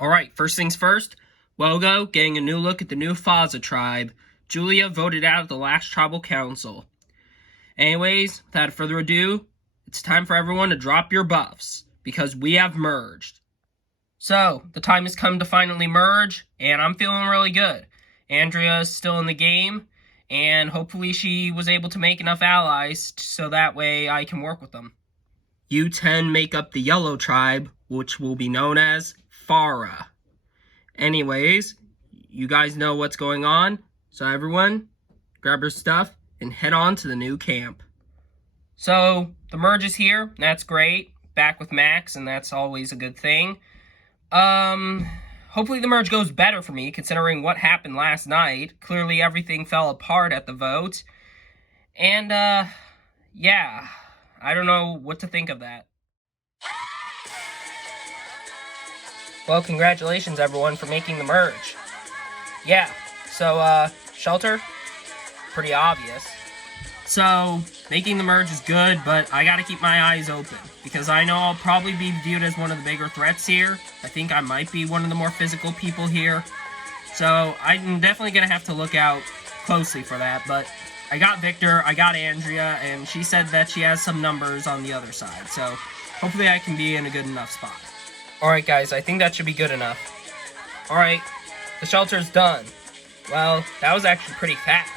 Alright, first things first, Wogo getting a new look at the new Faza tribe. Julia voted out of the last tribal council. Anyways, without further ado, it's time for everyone to drop your buffs, because we have merged. So, the time has come to finally merge, and I'm feeling really good. Andrea is still in the game, and hopefully she was able to make enough allies so that way I can work with them. You 10 make up the yellow tribe, which will be known as Farah. Anyways, you guys know what's going on, so everyone, grab your stuff and head on to the new camp. So, the merge is here, that's great. Back with Max, and that's always a good thing. Hopefully the merge goes better for me, considering what happened last night. Clearly everything fell apart at the vote. And, yeah, I don't know what to think of that. Well, congratulations everyone for making the merge. Yeah, so, shelter, pretty obvious. So, making the merge is good, but I gotta keep my eyes open, because I know I'll probably be viewed as one of the bigger threats here. I think I might be one of the more physical people here. So, I'm definitely gonna have to look out closely for that, but I got Victor, I got Andrea, and she said that she has some numbers on the other side, so hopefully I can be in a good enough spot. Alright guys, I think that should be good enough. Alright, the shelter's done. Well, that was actually pretty fast.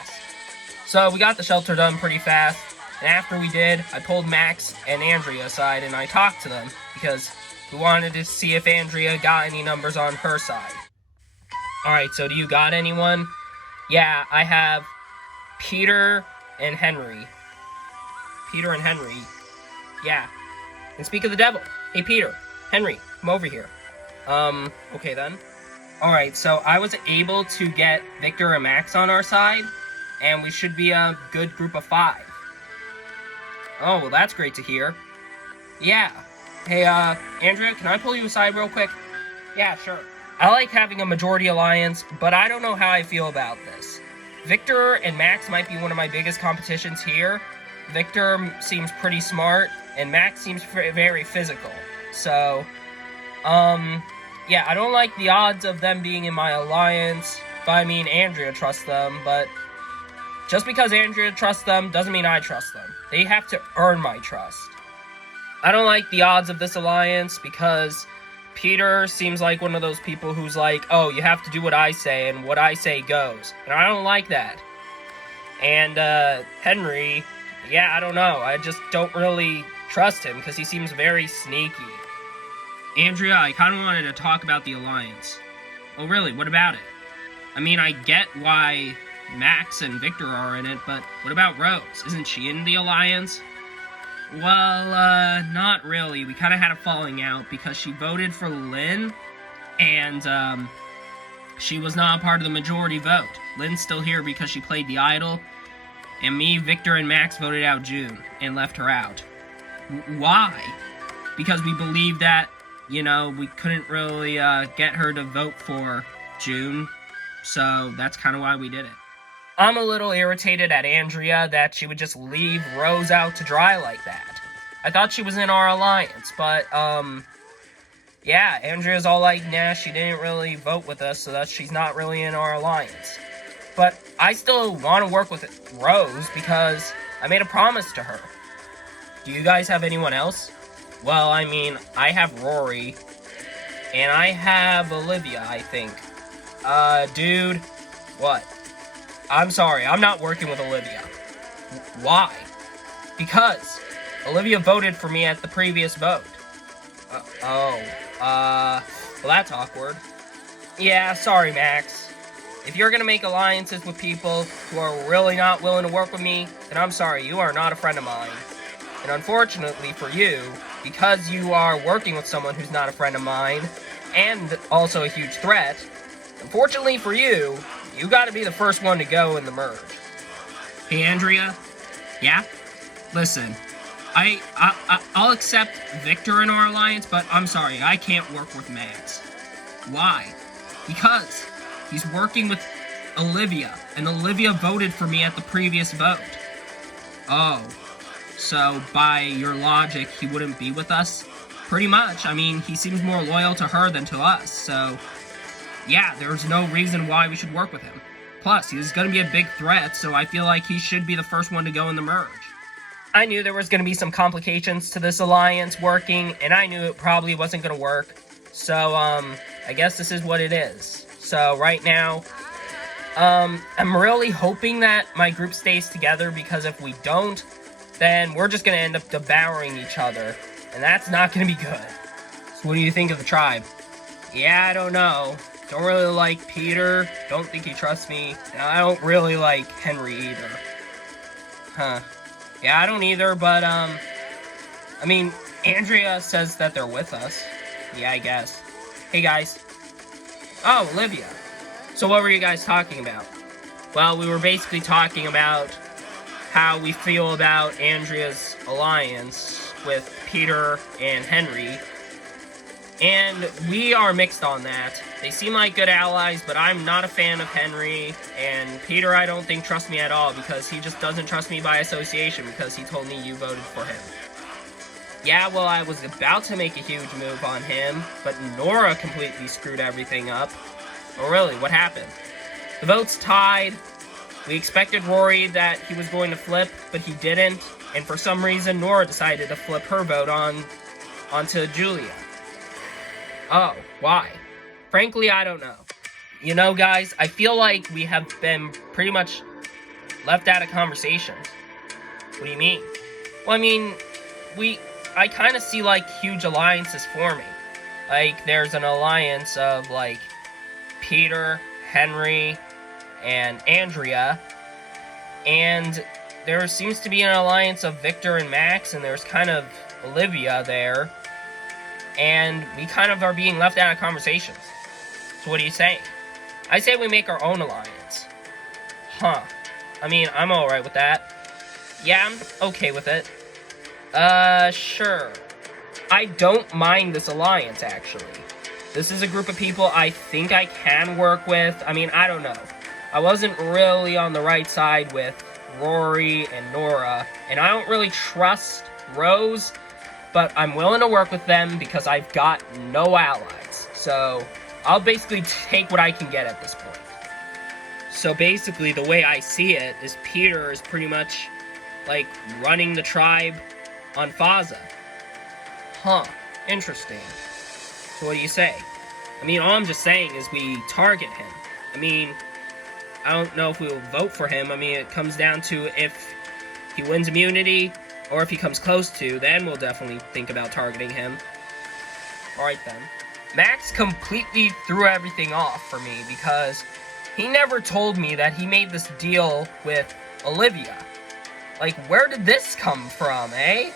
So we got the shelter done pretty fast, and after we did, I pulled Max and Andrea aside and I talked to them, because we wanted to see if Andrea got any numbers on her side. Alright, so do you got anyone? Yeah, I have Peter and Henry. Peter and Henry. Yeah. And speak of the devil. Hey Peter, Henry, come over here. Okay then. Alright, so I was able to get Victor and Max on our side, and we should be a good group of 5. Oh, well that's great to hear. Yeah. Hey, Andrea, can I pull you aside real quick? Yeah, sure. I like having a majority alliance, but I don't know how I feel about this. Victor and Max might be one of my biggest competitions here. Victor seems pretty smart, and Max seems very physical. So, yeah, I don't like the odds of them being in my alliance, but I mean, Andrea trusts them, but just because Andrea trusts them doesn't mean I trust them. They have to earn my trust. I don't like the odds of this alliance because Peter seems like one of those people who's like, oh, you have to do what I say and what I say goes. And I don't like that. And Henry, yeah, I don't know. I just don't really trust him because he seems very sneaky. Andrea, I kind of wanted to talk about the alliance. Oh, really? What about it? I mean, I get why Max and Victor are in it, but what about Rose? Isn't she in the alliance? Well, not really. We kind of had a falling out because she voted for Lynn, and, she was not a part of the majority vote. Lynn's still here because she played the idol, and me, Victor, and Max voted out June and left her out. Why? Because we believed that, you know, we couldn't really, get her to vote for June, so that's kind of why we did it. I'm a little irritated at Andrea that she would just leave Rose out to dry like that. I thought she was in our alliance, but, yeah, Andrea's all like, nah, she didn't really vote with us, so that she's not really in our alliance. But I still want to work with Rose because I made a promise to her. Do you guys have anyone else? Well, I mean, I have Rory, and I have Olivia, I think. Dude, what? I'm sorry, I'm not working with Olivia. Why? Because Olivia voted for me at the previous vote. Well that's awkward. Yeah, sorry Max. If you're gonna make alliances with people who are really not willing to work with me, then I'm sorry, you are not a friend of mine. And unfortunately for you, because you are working with someone who's not a friend of mine, and also a huge threat, unfortunately for you, you gotta be the first one to go in the merge. Hey, Andrea? Yeah? Listen, I'll accept Victor in our alliance, but I'm sorry, I can't work with Max. Why? Because he's working with Olivia, and Olivia voted for me at the previous vote. Oh, so by your logic, he wouldn't be with us? Pretty much. I mean, he seems more loyal to her than to us, so yeah, there's no reason why we should work with him. Plus, he's going to be a big threat, so I feel like he should be the first one to go in the merge. I knew there was going to be some complications to this alliance working, and I knew it probably wasn't going to work. So, I guess this is what it is. So, right now, I'm really hoping that my group stays together, because if we don't, then we're just going to end up devouring each other, and that's not going to be good. So what do you think of the tribe? Yeah, I don't know. Don't really like Peter, don't think he trusts me, and I don't really like Henry either. Huh. Yeah, I don't either, but, I mean, Andrea says that they're with us. Yeah, I guess. Hey, guys. Oh, Olivia. So what were you guys talking about? Well, we were basically talking about how we feel about Andrea's alliance with Peter and Henry. And we are mixed on that. They seem like good allies, but I'm not a fan of Henry. And Peter, I don't think, trusts me at all, because he just doesn't trust me by association, because he told me you voted for him. Yeah, well, I was about to make a huge move on him, but Nora completely screwed everything up. Oh, really? What happened? The votes tied. We expected Rory that he was going to flip, but he didn't. And for some reason, Nora decided to flip her vote onto Julia. Oh, why? Frankly, I don't know. You know, guys, I feel like we have been pretty much left out of conversations. What do you mean? Well, I mean, I kind of see, like, huge alliances forming. Like, there's an alliance of, like, Peter, Henry, and Andrea. And there seems to be an alliance of Victor and Max, and there's kind of Olivia there. And we kind of are being left out of conversations. So what do you say? I say we make our own alliance. Huh. I mean, I'm alright with that. Yeah, I'm okay with it. Sure. I don't mind this alliance, actually. This is a group of people I think I can work with. I mean, I don't know. I wasn't really on the right side with Rory and Nora, and I don't really trust Rose, but I'm willing to work with them because I've got no allies. So I'll basically take what I can get at this point. So basically, the way I see it is Peter is pretty much like running the tribe on Faza. Huh, interesting. So what do you say? I mean, all I'm just saying is we target him. I mean, I don't know if we will vote for him. I mean, it comes down to if he wins immunity, or if he comes close to, then we'll definitely think about targeting him. Alright then. Max completely threw everything off for me, because he never told me that he made this deal with Olivia. Like, where did this come from, eh?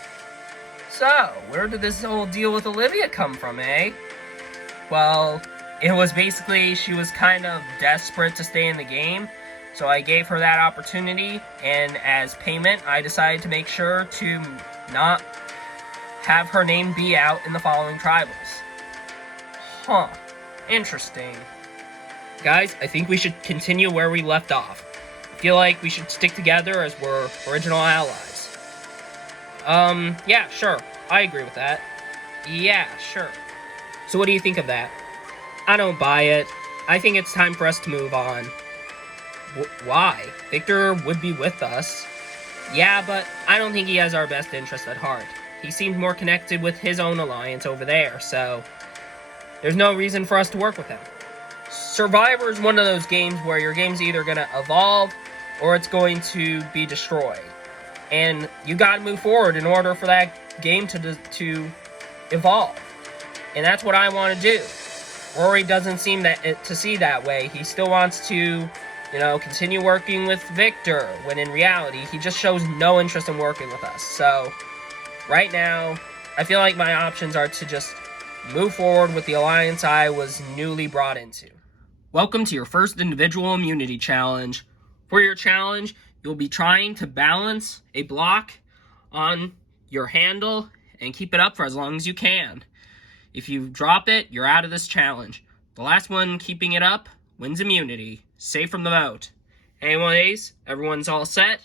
So, where did this whole deal with Olivia come from, eh? Well, it was basically, she was kind of desperate to stay in the game, so I gave her that opportunity, and as payment, I decided to make sure to not have her name be out in the following tribals. Huh. Interesting. Guys, I think we should continue where we left off. I feel like we should stick together as we're original allies. Yeah, sure. I agree with that. Yeah, sure. So what do you think of that? I don't buy it. I think it's time for us to move on. Why? Victor would be with us. Yeah, but I don't think he has our best interest at heart. He seems more connected with his own alliance over there, so there's no reason for us to work with him. Survivor is one of those games where your game's either going to evolve or it's going to be destroyed. And you got to move forward in order for that game to evolve. And that's what I want to do. Rory doesn't seem to see that way. He still wants to, continue working with Victor, when in reality, he just shows no interest in working with us. So, right now, I feel like my options are to just move forward with the alliance I was newly brought into. Welcome to your first individual immunity challenge. For your challenge, you'll be trying to balance a block on your handle and keep it up for as long as you can. If you drop it, you're out of this challenge. The last one keeping it up wins immunity. Safe from the vote. Anyways, everyone's all set.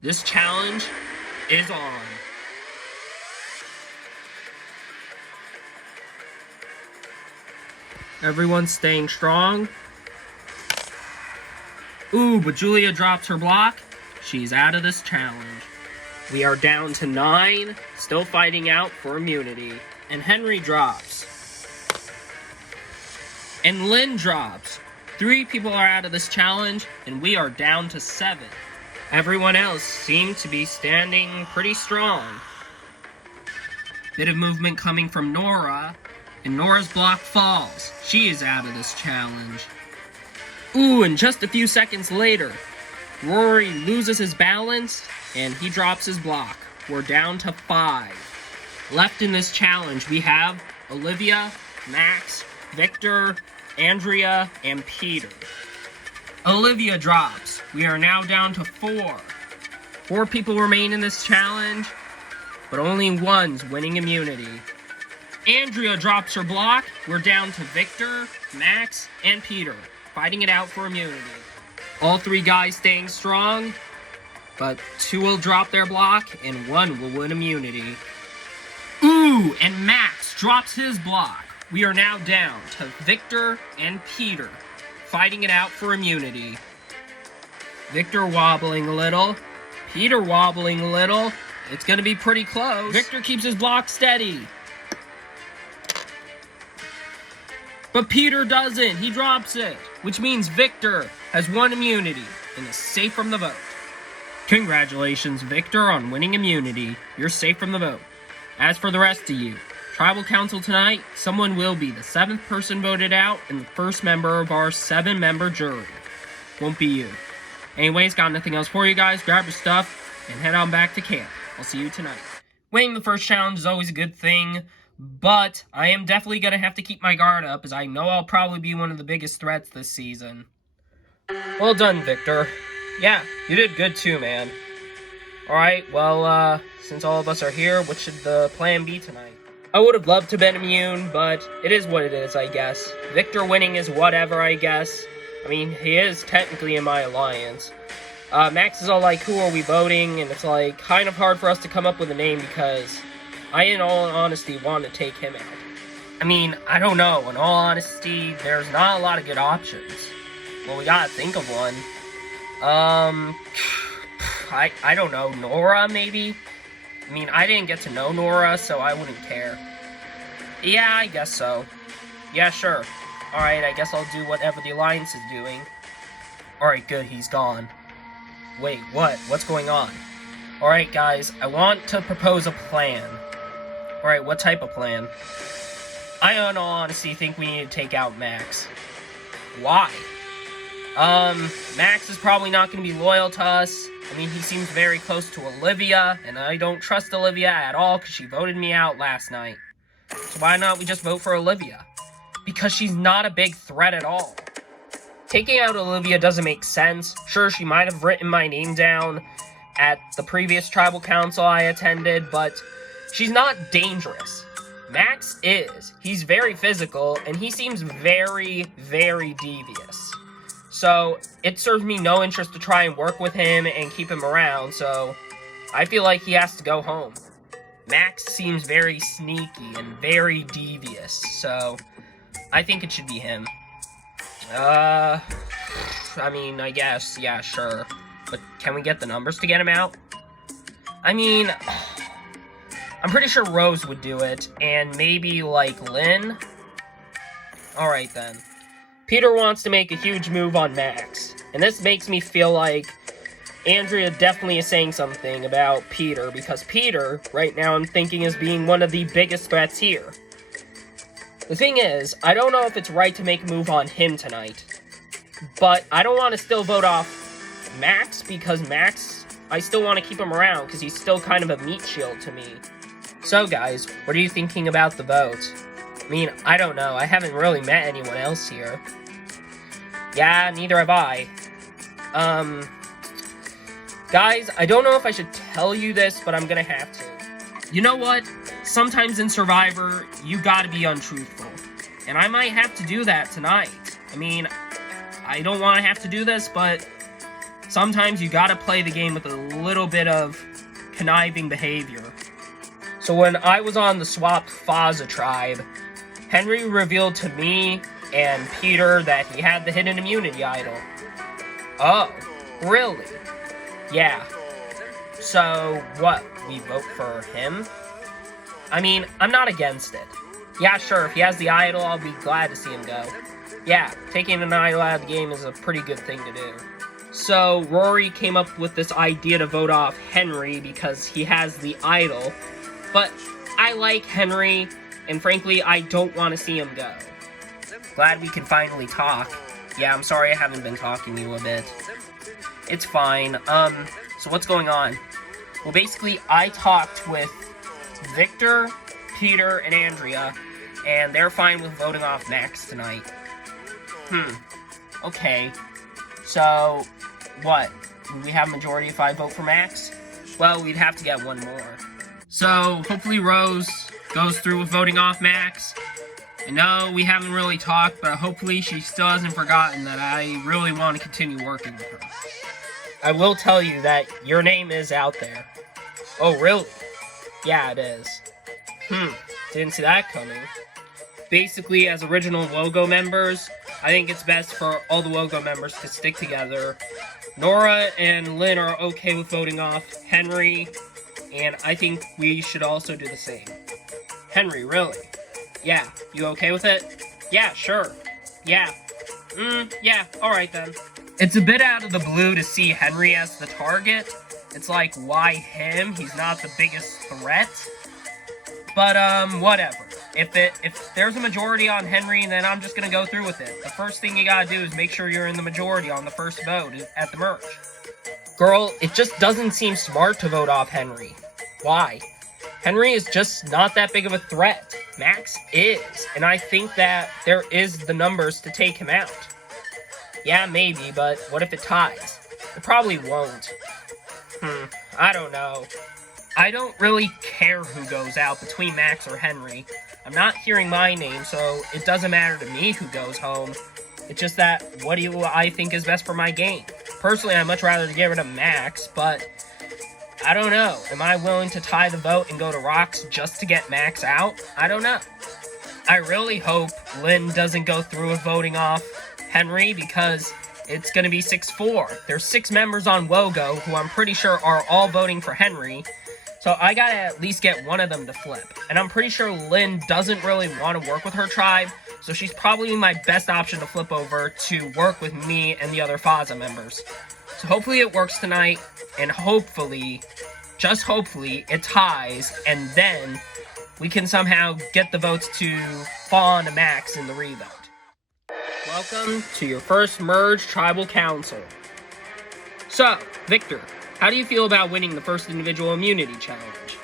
This challenge is on. Everyone's staying strong. Ooh, but Julia drops her block. She's out of this challenge. We are down to 9, still fighting out for immunity. And Henry drops. And Lynn drops. 3 people are out of this challenge, and we are down to 7. Everyone else seems to be standing pretty strong. Bit of movement coming from Nora, and Nora's block falls. She is out of this challenge. Ooh, and just a few seconds later, Rory loses his balance, and he drops his block. We're down to 5. Left in this challenge, we have Olivia, Max, Victor, Andrea, and Peter. Olivia drops. We are now down to 4. 4 people remain in this challenge, but only one's winning immunity. Andrea drops her block. We're down to Victor, Max, and Peter, fighting it out for immunity. All 3 guys staying strong, but 2 will drop their block, and 1 will win immunity. Ooh, and Max drops his block. We are now down to Victor and Peter, fighting it out for immunity. Victor wobbling a little, Peter wobbling a little. It's going to be pretty close. Victor keeps his block steady. But Peter doesn't. He drops it, which means Victor has won immunity and is safe from the vote. Congratulations, Victor, on winning immunity. You're safe from the vote. As for the rest of you, Tribal Council tonight, someone will be the 7th person voted out and the first member of our 7-member jury. Won't be you. Anyways, got nothing else for you guys. Grab your stuff and head on back to camp. I'll see you tonight. Winning the first challenge is always a good thing, but I am definitely going to have to keep my guard up as I know I'll probably be one of the biggest threats this season. Well done, Victor. Yeah, you did good too, man. Alright, well, since all of us are here, what should the plan be tonight? I would have loved to have been immune, but it is what it is, I guess. Victor winning is whatever, I guess. I mean, he is technically in my alliance. Max is all like, who are we voting? And it's like, kind of hard for us to come up with a name because I, in all honesty, want to take him out. I mean, I don't know. In all honesty, there's not a lot of good options. Well, we gotta think of one. I don't know. Nora, maybe? I mean, I didn't get to know Nora, so I wouldn't care. Yeah, I guess so. Yeah, sure. Alright, I guess I'll do whatever the Alliance is doing. Alright, good, he's gone. Wait, what? What's going on? Alright, guys, I want to propose a plan. Alright, what type of plan? I, in all honesty, think we need to take out Max. Why? Max is probably not going to be loyal to us. I mean, he seems very close to Olivia, and I don't trust Olivia at all because she voted me out last night. So why not we just vote for Olivia? Because she's not a big threat at all. Taking out Olivia doesn't make sense. Sure, she might have written my name down at the previous tribal council I attended, but she's not dangerous. Max is. He's very physical, and he seems very, very devious. So, it serves me no interest to try and work with him and keep him around, so I feel like he has to go home. Max seems very sneaky and very devious, so I think it should be him. I mean, I guess, yeah, sure. But can we get the numbers to get him out? I mean, I'm pretty sure Rose would do it, and maybe, like, Lynn? Alright, then. Peter wants to make a huge move on Max, and this makes me feel like Andrea definitely is saying something about Peter, because Peter, right now I'm thinking, is being one of the biggest threats here. The thing is, I don't know if it's right to make a move on him tonight, but I don't want to still vote off Max, because Max, I still want to keep him around, because he's still kind of a meat shield to me. So guys, what are you thinking about the vote? I mean, I don't know. I haven't really met anyone else here. Yeah, neither have I. Guys, I don't know if I should tell you this, but I'm gonna have to. You know what? Sometimes in Survivor, you gotta be untruthful. And I might have to do that tonight. I mean, I don't want to have to do this, but sometimes you gotta play the game with a little bit of conniving behavior. So when I was on the swapped Faza tribe, Henry revealed to me and Peter that he had the hidden immunity idol. Oh, really? Yeah. So, what, we vote for him? I mean, I'm not against it. Yeah, sure, if he has the idol, I'll be glad to see him go. Yeah, taking an idol out of the game is a pretty good thing to do. So, Rory came up with this idea to vote off Henry because he has the idol, but I like Henry, and frankly, I don't want to see him go. Glad we can finally talk. Yeah, I'm sorry I haven't been talking to you a bit. It's fine. So what's going on? Well, basically, I talked with Victor, Peter, and Andrea, and they're fine with voting off Max tonight. Okay. So, what? Would we have majority if I vote for Max? Well, we'd have to get one more. So, hopefully Rose goes through with voting off Max. I know we haven't really talked, but hopefully she still hasn't forgotten that I really want to continue working with her. I will tell you that your name is out there. Oh, really? Yeah, it is. Didn't see that coming. Basically, as original Wogo members, I think it's best for all the Wogo members to stick together. Nora and Lynn are okay with voting off Henry, and I think we should also do the same. Henry, really? Yeah, you okay with it? Yeah, sure. Yeah. Yeah, alright then. It's a bit out of the blue to see Henry as the target. It's like, why him? He's not the biggest threat. But, whatever. If there's a majority on Henry, then I'm just gonna go through with it. The first thing you gotta do is make sure you're in the majority on the first vote at the merge. Girl, it just doesn't seem smart to vote off Henry. Why? Henry is just not that big of a threat. Max is, and I think that there is the numbers to take him out. Yeah, maybe, but what if it ties? It probably won't. I don't know. I don't really care who goes out between Max or Henry. I'm not hearing my name, so it doesn't matter to me who goes home. It's just that, what do I think is best for my game? Personally, I'd much rather get rid of Max, but I don't know. Am I willing to tie the vote and go to Rocks just to get Max out? I don't know. I really hope Lynn doesn't go through with voting off Henry because it's going to be 6-4. There's 6 members on Wogo who I'm pretty sure are all voting for Henry, so I gotta at least get one of them to flip. And I'm pretty sure Lynn doesn't really want to work with her tribe, so she's probably my best option to flip over to work with me and the other Faza members. So hopefully it works tonight, and hopefully, just hopefully, it ties, and then we can somehow get the votes to fall on to Max in the revote. Welcome to your first Merge Tribal Council. So, Victor, how do you feel about winning the first individual immunity challenge?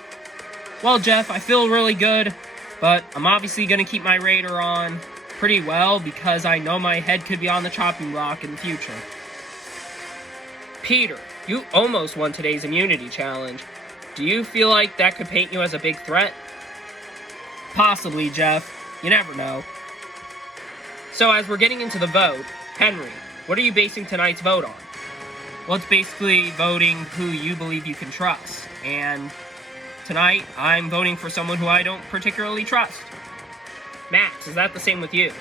Well, Jeff, I feel really good, but I'm obviously going to keep my radar on pretty well because I know my head could be on the chopping block in the future. Peter, you almost won today's immunity challenge. Do you feel like that could paint you as a big threat? Possibly, Jeff. You never know. So as we're getting into the vote, Henry, what are you basing tonight's vote on? Well, it's basically voting who you believe you can trust. And tonight, I'm voting for someone who I don't particularly trust. Max, is that the same with you?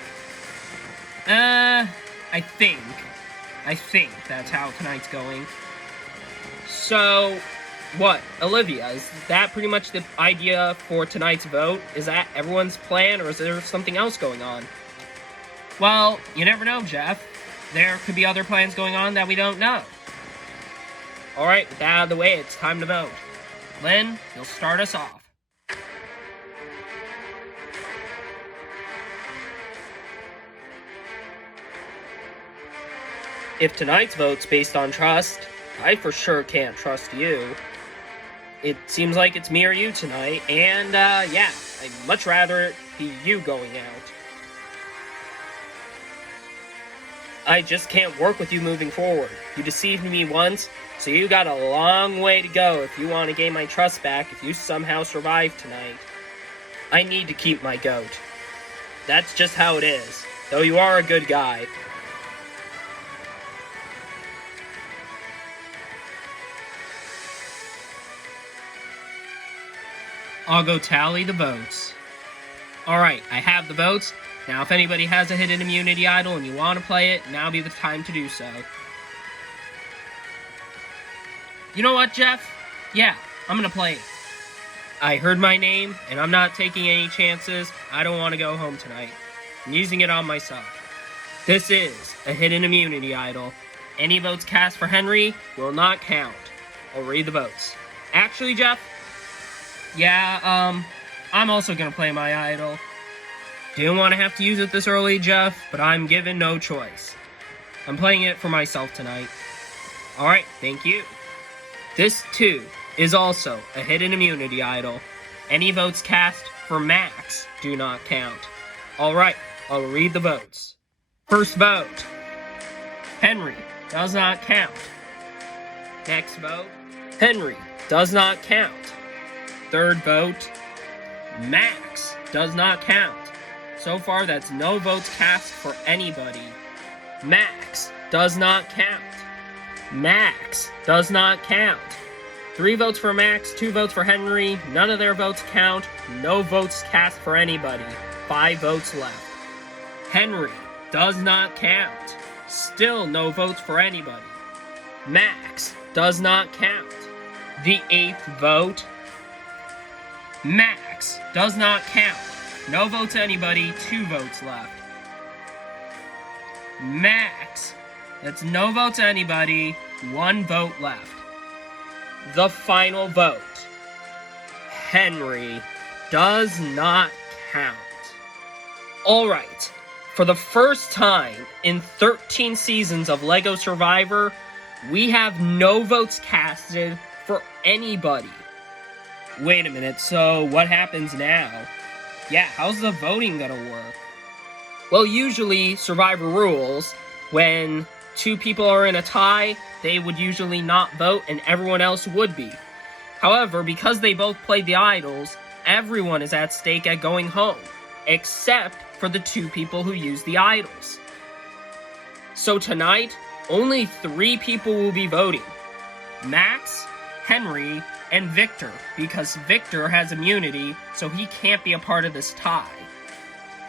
I think that's how tonight's going. So, what? Olivia, is that pretty much the idea for tonight's vote? Is that everyone's plan, or is there something else going on? Well, you never know, Jeff. There could be other plans going on that we don't know. Alright, with that out of the way, it's time to vote. Lynn, you'll start us off. If tonight's vote's based on trust, I for sure can't trust you. It seems like it's me or you tonight, and, yeah, I'd much rather it be you going out. I just can't work with you moving forward. You deceived me once, so you got a long way to go if you want to gain my trust back if you somehow survive tonight. I need to keep my goat. That's just how it is, though you are a good guy. I'll go tally the votes. Alright, I have the votes, Now, if anybody has a hidden immunity idol and you want to play it, now be the time to do so. You know what, Jeff? Yeah, I'm gonna play it. I heard my name, and I'm not taking any chances. I don't want to go home tonight. I'm using it on myself. This is a hidden immunity idol. Any votes cast for Henry will not count. I'll read the votes. Actually, Jeff? Yeah, I'm also gonna play my idol. Didn't want to have to use it this early, Jeff, but I'm given no choice. I'm playing it for myself tonight. Alright, thank you. This, too, is also a hidden immunity idol. Any votes cast for Max do not count. Alright, I'll read the votes. First vote, Henry does not count. Next vote, Henry does not count. Third vote, Max does not count. So far, that's no votes cast for anybody. Max does not count. Max does not count. 3 votes for Max, 2 votes for Henry. None of their votes count. No votes cast for anybody. 5 votes left. Henry does not count. Still no votes for anybody. Max does not count. The 8th vote. Max does not count. No votes anybody, 2 votes left. Max, that's no votes anybody, 1 vote left. The final vote. Henry does not count. Alright, for the first time in 13 seasons of LEGO Survivor, we have no votes casted for anybody. Wait a minute, so what happens now? Yeah, how's the voting gonna work? Well, usually, Survivor rules, when 2 people are in a tie, they would usually not vote and everyone else would be. However, because they both played the idols, everyone is at stake at going home, except for the 2 people who used the idols. So tonight, only 3 people will be voting. Max, Henry, and Victor, because Victor has immunity, so he can't be a part of this tie.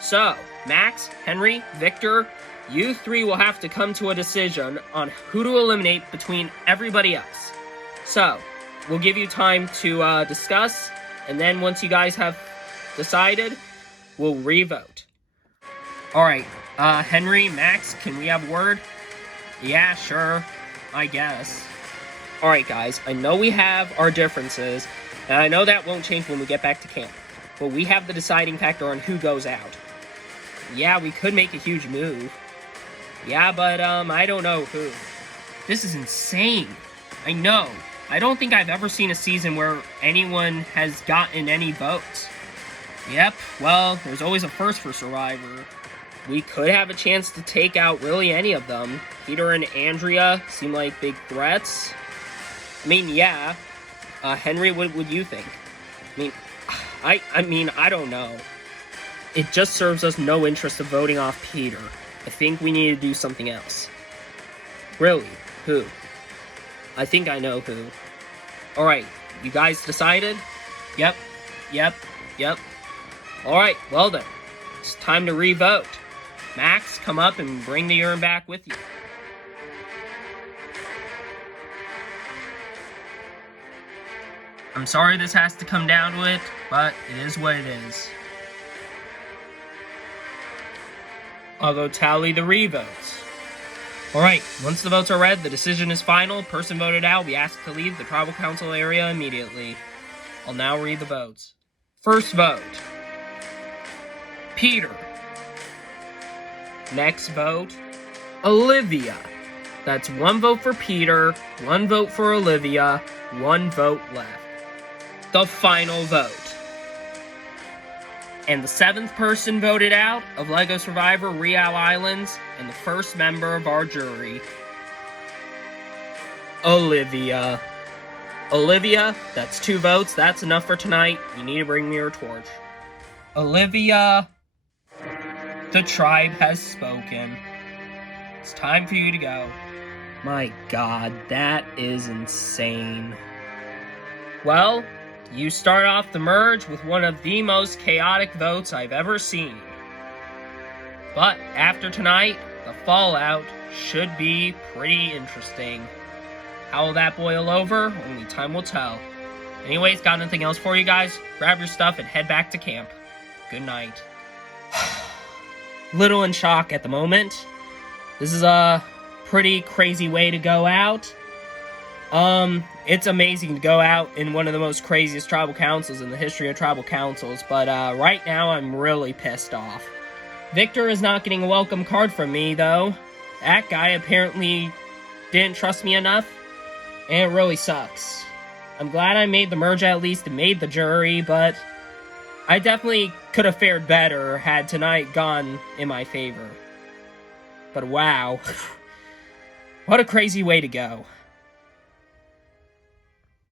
So, Max, Henry, Victor, you 3 will have to come to a decision on who to eliminate between everybody else. So, we'll give you time to discuss, and then once you guys have decided, we'll re-vote. Alright, Henry, Max, can we have a word? Yeah, sure, I guess. Alright guys, I know we have our differences, and I know that won't change when we get back to camp, but we have the deciding factor on who goes out. Yeah, we could make a huge move. Yeah, but, I don't know who. This is insane. I know. I don't think I've ever seen a season where anyone has gotten any votes. Yep, well, there's always a first for Survivor. We could have a chance to take out really any of them. Peter and Andrea seem like big threats. I mean, yeah. Henry, what would you think? I mean, I don't know. It just serves us no interest of voting off Peter. I think we need to do something else. Really? Who? I think I know who. Alright, you guys decided? Yep. Alright, well then. It's time to re-vote. Max, come up and bring the urn back with you. I'm sorry this has to come down to it, but it is what it is. I'll go tally the re-votes. Alright, once the votes are read, the decision is final. Person voted out will be asked to leave the tribal council area immediately. I'll now read the votes. First vote, Peter. Next vote, Olivia. That's 1 vote for Peter, 1 vote for Olivia, 1 vote left. The final vote. And the 7th person voted out of LEGO Survivor Riau Islands, and the first member of our jury, Olivia. Olivia, that's 2 votes. That's enough for tonight. You need to bring me your torch. Olivia, the tribe has spoken. It's time for you to go. My God, that is insane. Well, you start off the merge with one of the most chaotic votes I've ever seen. But after tonight, the fallout should be pretty interesting. How will that boil over? Only time will tell. Anyways, got nothing else for you guys? Grab your stuff and head back to camp. Good night. Little in shock at the moment. This is a pretty crazy way to go out. It's amazing to go out in one of the most craziest tribal councils in the history of tribal councils, but right now I'm really pissed off. Victor is not getting a welcome card from me, though. That guy apparently didn't trust me enough, and it really sucks. I'm glad I made the merge at least and made the jury, but I definitely could have fared better had tonight gone in my favor. But wow. What a crazy way to go.